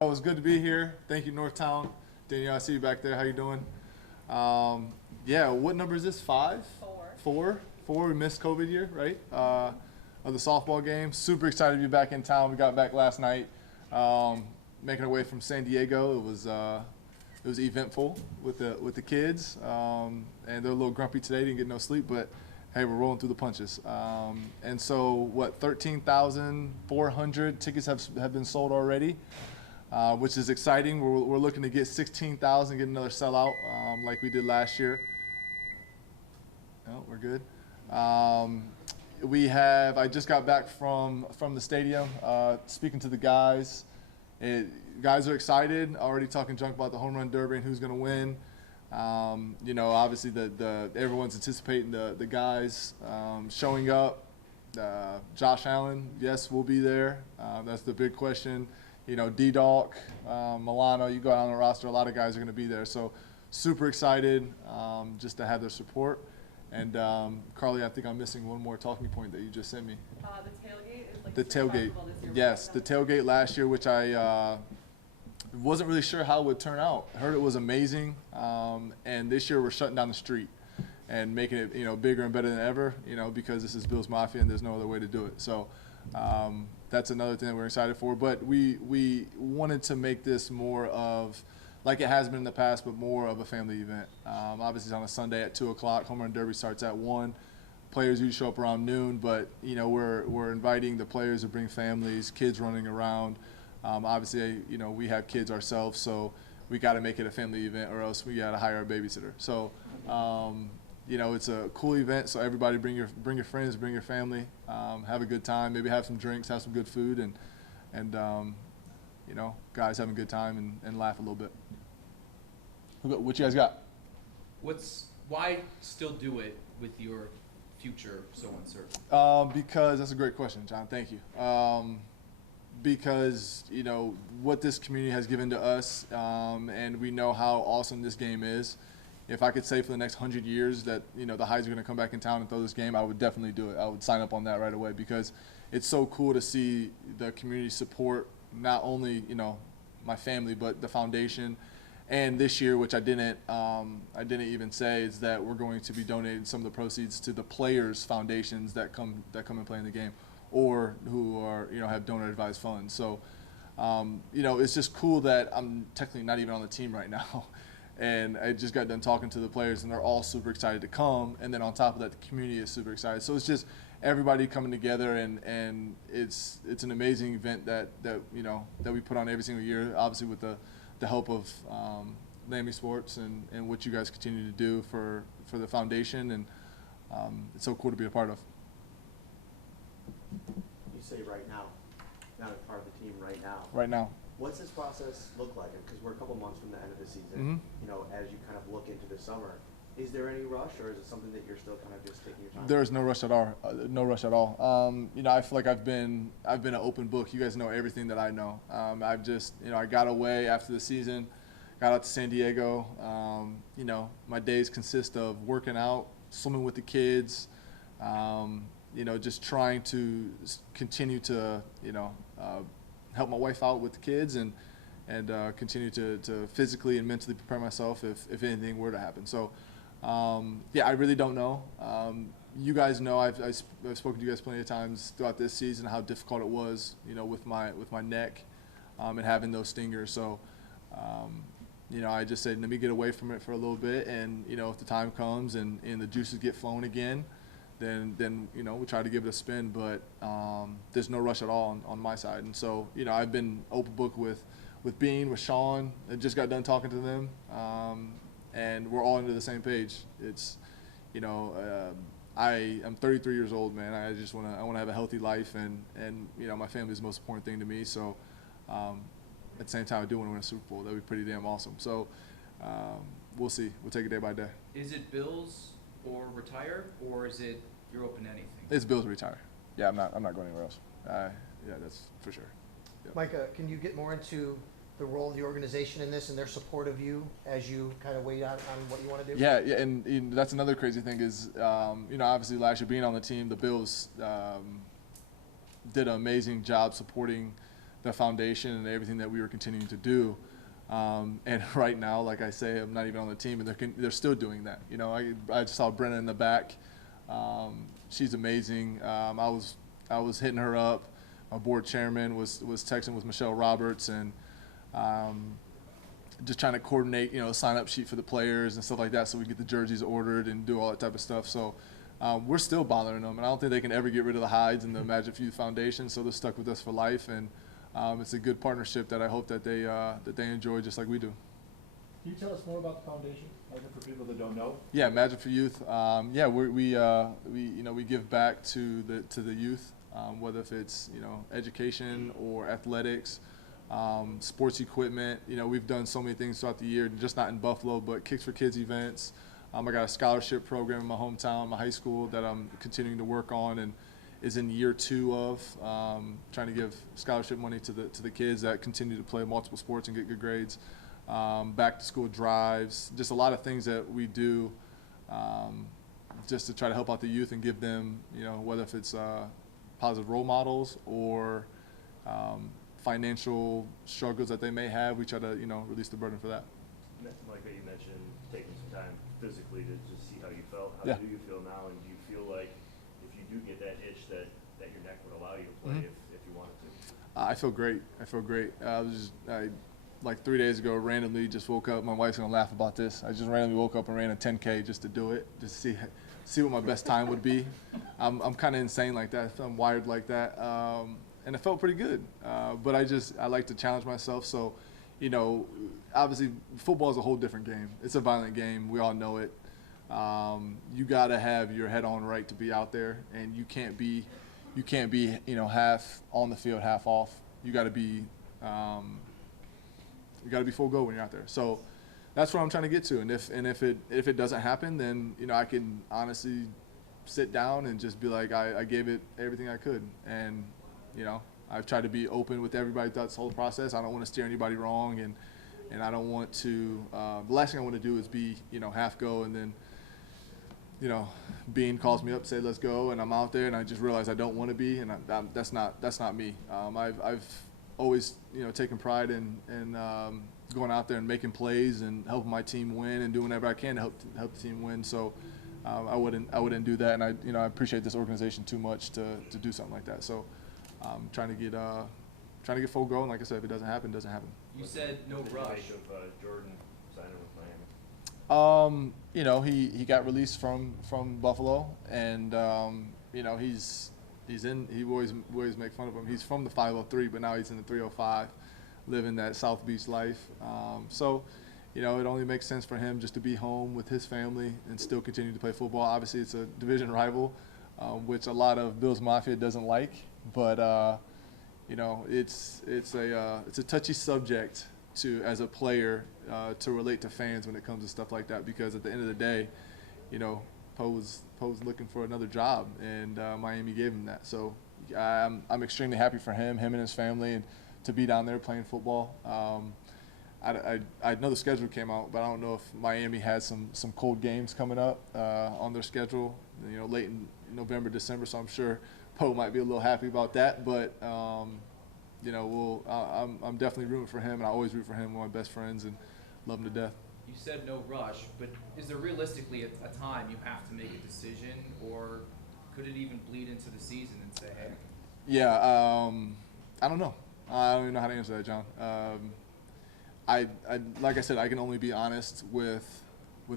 Oh, it was good to be here. Thank you, Northtown. Danielle, I see you back there. How you doing? Yeah, what number is this? Five? Four. We missed COVID year, right? Of the softball game. Super excited to be back in town. We got back last night, making our way from San Diego. It was eventful with the kids, and they're a little grumpy today. Didn't get no sleep, but hey, we're rolling through the punches. And so, what? 13,400 tickets have been sold already. Which is exciting. We're looking to get 16,000, get another sellout like we did last year. No, we're good. I just got back from the stadium, speaking to the guys. Guys are excited, already talking junk about the home run derby and who's going to win. Obviously everyone's anticipating the guys showing up. Josh Allen, yes, we'll be there. That's the big question. D-Dawk, Milano, you go out on the roster, a lot of guys are going to be there. So super excited just to have their support. And Carly, I think I'm missing one more talking point that you just sent me. The tailgate is like the tailgate. Yes, the tailgate last year, which I wasn't really sure how it would turn out. I heard it was amazing. And this year we're shutting down the street and making it bigger and better than ever, because this is Bills Mafia and there's no other way to do it. So that's another thing that we're excited for. But we wanted to make this more of, like it has been in the past, but more of a family event. Obviously, it's on a Sunday at 2 o'clock. Home Run Derby starts at 1. Players usually show up around noon, but we're inviting the players to bring families, kids running around. Obviously, we have kids ourselves, so we got to make it a family event, or else we got to hire a babysitter. So. It's a cool event, so everybody bring your friends, bring your family, have a good time, maybe have some drinks, have some good food, and guys having a good time and laugh a little bit. What you guys got? Why still do it with your future so uncertain? Because that's a great question, John. Thank you. Because what this community has given to us, and we know how awesome this game is. If I could say for the next 100 years that the Hydes are going to come back in town and throw this game, I would definitely do it. I would sign up on that right away because it's so cool to see the community support not only my family but the foundation. And this year, which I didn't even say, is that we're going to be donating some of the proceeds to the players' foundations that come and play in the game, or who are have donor advised funds. So it's just cool that I'm technically not even on the team right now. And I just got done talking to the players, and they're all super excited to come. And then on top of that, the community is super excited. So it's just everybody coming together, and it's an amazing event that we put on every single year. Obviously, with the help of Lammy Sports and what you guys continue to do for the foundation, and it's so cool to be a part of. You say right now, not a part of the team right now. Right now. What's this process look like? Because we're a couple months from the end of the season. Mm-hmm. As you kind of look into the summer, is there any rush, or is it something that you're still kind of just taking your time? There is no rush at all. No rush at all. I feel like I've been an open book. You guys know everything that I know. I've just I got away after the season, got out to San Diego. My days consist of working out, swimming with the kids. Just trying to continue to help my wife out with the kids and continue to physically and mentally prepare myself if anything were to happen. So, I really don't know. You guys know I've spoken to you guys plenty of times throughout this season how difficult it was, with my neck and having those stingers. So, I just said, let me get away from it for a little bit, and if the time comes and the juices get flowing again, then we try to give it a spin, but there's no rush at all on my side. And so I've been open book with Bean, with Sean. I just got done talking to them, and we're all under the same page. It's I'm 33 years old, man. I just want to have a healthy life, and my family is the most important thing to me. So at the same time, I do want to win a Super Bowl. That'd be pretty damn awesome. So we'll see. We'll take it day by day. Is it Bills or retire, or is it you're open to anything? It's Bills retire. Yeah, I'm not going anywhere else. Yeah, that's for sure. Yep. Micah, can you get more into the role of the organization in this and their support of you as you kind of wait on what you want to do? Yeah, and that's another crazy thing is, obviously last year being on the team, the Bills did an amazing job supporting the foundation and everything that we were continuing to do. And right now, like I say, I'm not even on the team, and they're still doing that. You know, I just saw Brenna in the back. She's amazing. I was hitting her up. My board chairman was texting with Michelle Roberts, and just trying to coordinate, you know, a sign-up sheet for the players and stuff like that, so we get the jerseys ordered and do all that type of stuff. So we're still bothering them, and I don't think they can ever get rid of the Hydes and the Magic Few Foundation. So they're stuck with us for life, and it's a good partnership that I hope that they enjoy just like we do. Can you tell us more about the foundation, like for people that don't know? Yeah, Magic for Youth. Yeah, we give back to the youth, whether if it's, you know, education or athletics, sports equipment. You know, we've done so many things throughout the year, just not in Buffalo, but Kicks for Kids events. I got a scholarship program in my hometown, my high school, that I'm continuing to work on, and is in year 2 of trying to give scholarship money to the kids that continue to play multiple sports and get good grades. Back to school drives, just a lot of things that we do just to try to help out the youth and give them, you know, whether if it's positive role models or financial struggles that they may have, we try to, you know, release the burden for that. Micah, you mentioned taking some time physically to just see how you felt. How Yeah. do you feel now, and do you feel like if you do get that itch that your neck would allow you to play if you wanted to? I feel great. Like 3 days ago, randomly just woke up. My wife's gonna laugh about this. I just randomly woke up and ran a 10K just to do it, just to see what my best time would be. I'm kind of insane like that. I'm wired like that, and it felt pretty good. But I like to challenge myself. So, you know, obviously football is a whole different game. It's a violent game. We all know it. You gotta have your head on right to be out there, and you can't be, you know, half on the field, half off. You gotta be full go when you're out there. So that's what I'm trying to get to. And if it doesn't happen, then, you know, I can honestly sit down and just be like, I gave it everything I could. And, you know, I've tried to be open with everybody throughout this whole process. I don't want to steer anybody wrong, and I don't want to. The last thing I want to do is be, you know, half go, and then, you know, Bean calls me up, say let's go, and I'm out there, and I just realize I don't want to be, and that's not me. I've always, you know, taken pride in going out there and making plays and helping my team win and doing whatever I can to help the team win. So I wouldn't do that, and I appreciate this organization too much to do something like that. So I'm trying to get full go, and like I said, if it doesn't happen, it doesn't happen. You said no What did you rush. make of Jordan signing with Miami? You know, he got released from Buffalo, and you know, he always make fun of him. He's from the 503, but now he's in the 305, living that South Beach life. So, you know, it only makes sense for him just to be home with his family and still continue to play football. Obviously, it's a division rival, which a lot of Bills Mafia doesn't like, but you know, it's a touchy subject as a player to relate to fans when it comes to stuff like that, because at the end of the day, you know, Poe was looking for another job, and Miami gave him that. So I'm extremely happy for him and his family, and to be down there playing football. I know the schedule came out, but I don't know if Miami has some cold games coming up on their schedule, you know, late in November, December. So I'm sure Poe might be a little happy about that, but you know, I'm definitely rooting for him, and I always root for him. One of my best friends, and love him to death. You said no rush, but is there realistically a time you have to make a decision, or could it even bleed into the season and say, hey? Yeah, I don't know. I don't even know how to answer that, John. I like I said, I can only be honest with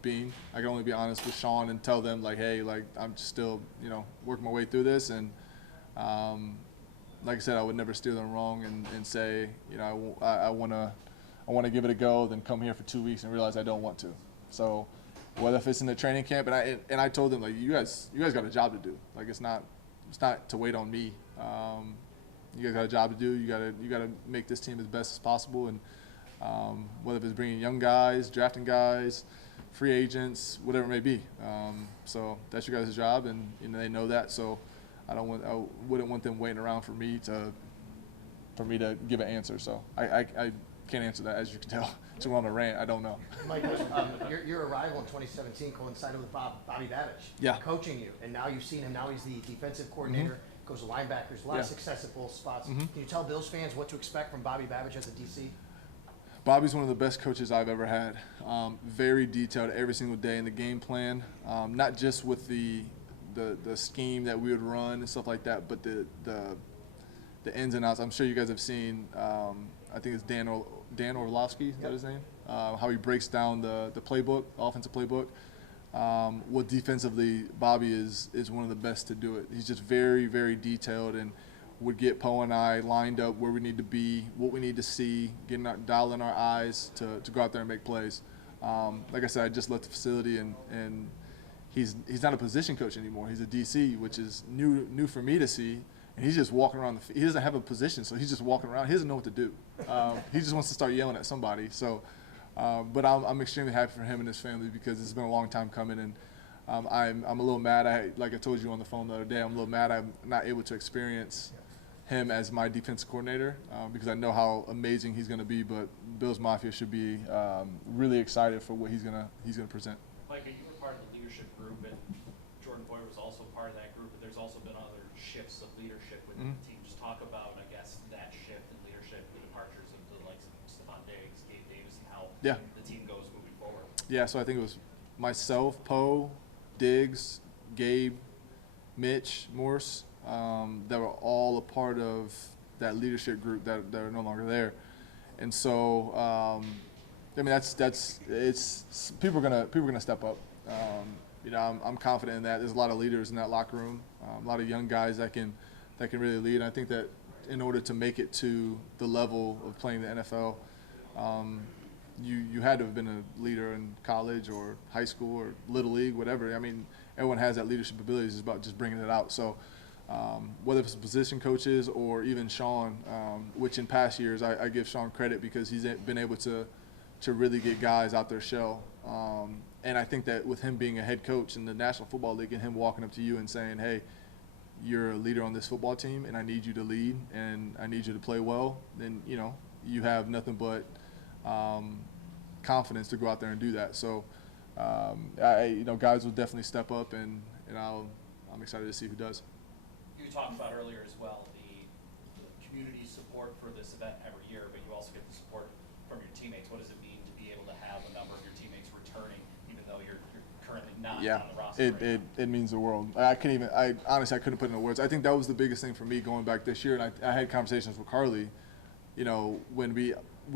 Bean. I can only be honest with Sean and tell them, like, hey, like, I'm still, you know, working my way through this, and like I said, I would never steer them wrong and say, you know, I want to give it a go, then come here for 2 weeks and realize I don't want to. So whether if it's in the training camp, and I told them, like, you guys got a job to do. Like, it's not to wait on me. You guys got a job to do. You gotta make this team as best as possible, and whether it's bringing young guys, drafting guys, free agents, whatever it may be. So that's your guys' job, and you know, they know that. So I wouldn't want them waiting around for me to give an answer. So I can't answer that, as you can tell. So we're on a rant. I don't know. Mike, your arrival in 2017 coincided with Bobby Babich Yeah. coaching you, and now you've seen him. Now he's the defensive coordinator goes to linebackers, a lot Yeah. of success at both spots. Mhm. Can you tell Bills fans what to expect from Bobby Babich as a DC? Bobby's one of the best coaches I've ever had. Very detailed every single day in the game plan, not just with the scheme that we would run and stuff like that, but the ins and outs. I'm sure you guys have seen. I think it's Dan Orlovsky. Is that his name? How he breaks down the playbook, offensive playbook. Well, defensively, Bobby is one of the best to do it. He's just very, very detailed and would get Poe and I lined up where we need to be, what we need to see, dialing our eyes to go out there and make plays. Like I said, I just left the facility and he's not a position coach anymore. He's a DC, which is new for me to see. And he's just walking around. He doesn't have a position, so he's just walking around. He doesn't know what to do. He just wants to start yelling at somebody. So, but I'm extremely happy for him and his family because it's been a long time coming. And I'm a little mad. Like I told you on the phone the other day, I'm a little mad I'm not able to experience him as my defense coordinator because I know how amazing he's going to be. But Bills Mafia should be really excited for what he's gonna present. Micah, you were part of the leadership group, and Jordan Boyer was also part of that group, but there's also been other shifts of leadership within the team. Just talk about, I guess, that shift in leadership, the departures of the likes of Stephon Diggs, Gabe Davis, and how the team goes moving forward. Yeah, so I think it was myself, Poe, Diggs, Gabe, Mitch, Morse, that were all a part of that leadership group that are no longer there. And so, I mean, it's people are gonna step up. You know, I'm confident in that. There's a lot of leaders in that locker room, a lot of young guys that can really lead. And I think that in order to make it to the level of playing the NFL, you had to have been a leader in college or high school or little league, whatever. I mean, everyone has that leadership ability. It's about just bringing it out. So whether it's position coaches or even Sean, which in past years I give Sean credit because he's been able to really get guys out their shell. And I think that with him being a head coach in the National Football League and him walking up to you and saying, hey, you're a leader on this football team and I need you to lead and I need you to play well, then, you know, you have nothing but confidence to go out there and do that. So, you know, guys will definitely step up and I'm excited to see who does. You talked about earlier as well the community support for this event every year, but you also get the support from your teammates. What does it mean to be able to have a number of your teammates returning, even though you're currently not on the roster? It means the world. I honestly couldn't put it into words. I think that was the biggest thing for me going back this year, and I had conversations with Carly. You know, when we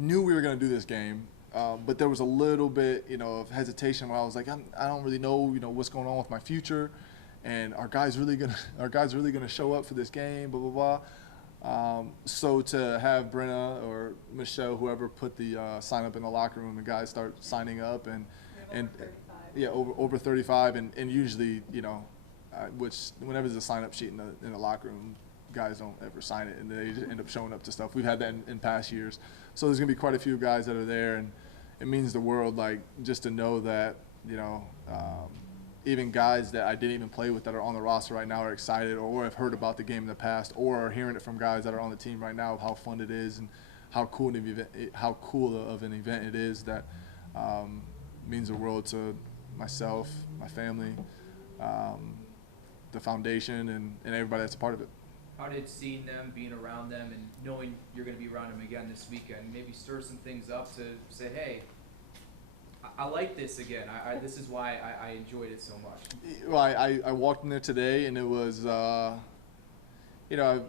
knew we were going to do this game, but there was a little bit, you know, of hesitation where I was like, I don't really know, you know, what's going on with my future, and are guys really gonna show up for this game? Blah blah blah. So to have Brenna or Michelle, whoever, put the sign up in the locker room, and guys start signing up and over 35, and usually, you know, which whenever there's a sign up sheet in the locker room, guys don't ever sign it and they just end up showing up to stuff. We've had that in past years. So there's gonna be quite a few guys that are there, and it means the world, like, just to know that, you know, even guys that I didn't even play with that are on the roster right now are excited or have heard about the game in the past or are hearing it from guys that are on the team right now of how fun it is and how cool of an event it is. That means the world to myself, my family, the foundation, and everybody that's a part of it. How did seeing them, being around them, and knowing you're going to be around them again this weekend maybe stir some things up to say, hey, I like this again. This is why I enjoyed it so much. Well, I walked in there today, and it was, you know,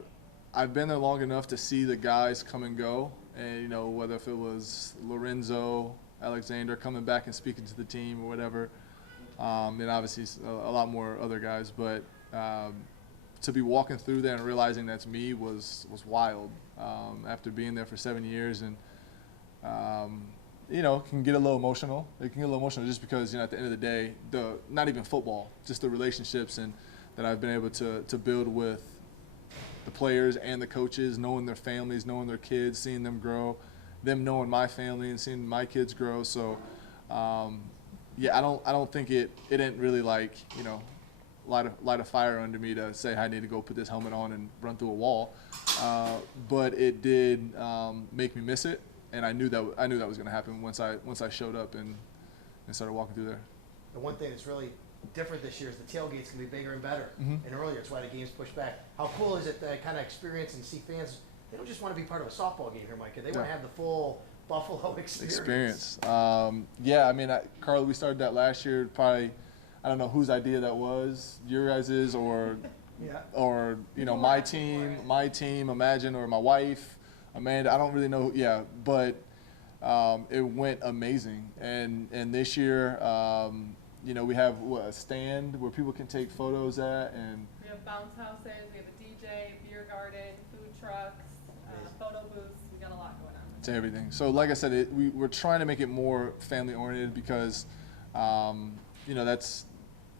I've been there long enough to see the guys come and go, and, you know, whether if it was Lorenzo, Alexander coming back and speaking to the team or whatever, and obviously a lot more other guys, but to be walking through there and realizing that's me was wild. After being there for 7 years, and you know, it can get a little emotional. It can get a little emotional just because, you know, at the end of the day, not even football, just the relationships and that I've been able to build with the players and the coaches, knowing their families, knowing their kids, seeing them grow, them knowing my family and seeing my kids grow. So, yeah, I don't think it didn't really, like, you know, light a fire under me to say I need to go put this helmet on and run through a wall, but it did make me miss it, and I knew that was going to happen once I showed up and started walking through there. The one thing that's really different this year is the tailgate's gonna be bigger and better Mhm. and earlier. It's why the game's pushed back. How cool is it to kind of experience and see fans? They don't just want to be part of a softball game here, Micah. They want Yeah. to have the full Buffalo experience. Yeah, I mean, Carl, we started that last year. Probably, I don't know whose idea that was, your guys's or Yeah. my team, Imagine, or my wife, Amanda. I don't really know. Yeah, but it went amazing. And this year, we have a stand where people can take photos at, and We have bounce houses, we have a DJ, beer garden, food trucks, photo booths, we got a lot going on. to everything. So, like I said, we're trying to make it more family oriented because,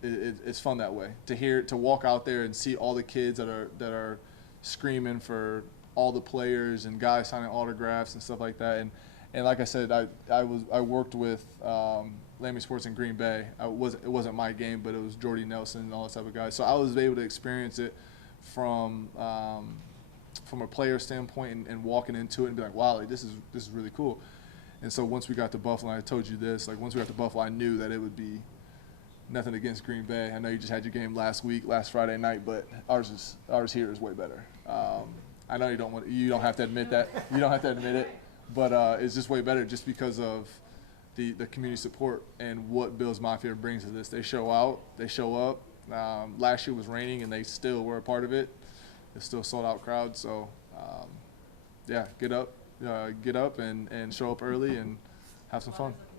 it's fun that way to walk out there and see all the kids that are screaming for all the players and guys signing autographs and stuff like that. And like I said, I worked with Lammy Sports in Green Bay. It wasn't my game, but it was Jordy Nelson and all that type of guys. So I was able to experience it from a player standpoint and walking into it and be like, wow, like, this is really cool. And so once we got to Buffalo, and I told you this, like once we got to Buffalo, I knew that it would be nothing against Green Bay. I know you just had your game last Friday night, but ours here is way better. I know you don't have to admit that. You don't have to admit it, but it's just way better just because of the community support and what Bills Mafia brings to this. They show out, they show up. Last year was raining and they still were a part of it. It's still a sold out crowd. So get up and show up early and have some fun.